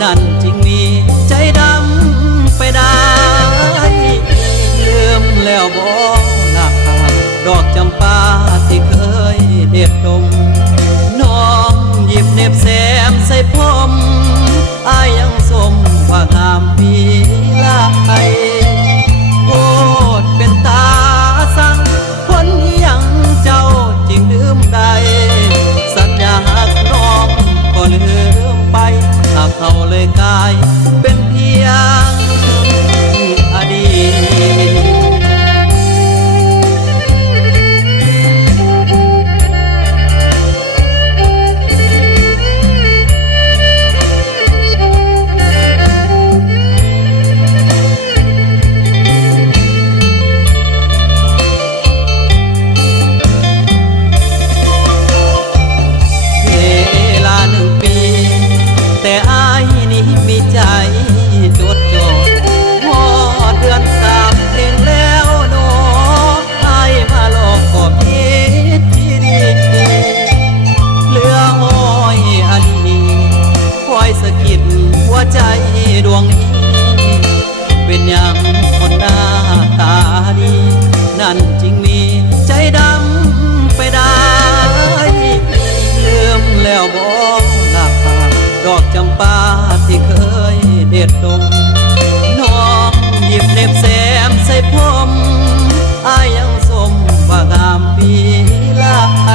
นั่นจึงมีใจดำไปได้ลืมแล้วบ่นาดอกจำปาที่เคยเด็ดดมน้องหยิบเน็บแซมใส่ผมอายยังสมว่างามพีลาไอโคตรเป็นตาสั่งคนยังเจ้าจริงลืมได้สัญญาหักน้องก็ลืมไปหากเขาเลยกลายเป็นเพียงอดีตมีใจจดจ่อพอเดือนสามเพลงแล้วโน้ให้มาหลอกก็คิดที่ดีเหลืออ้อยอดีคอยสะกิดหัวใจดวงนี้เป็นอย่างคนหน้าตาดีนั่นจึงมีใจดำไปได้ลืมแล้วบอกลาดอกจำปาที่เคยเด็ดดมน้องหยิบเน็บแซมใส่ผมอายยังสมว่างามปีลาไอ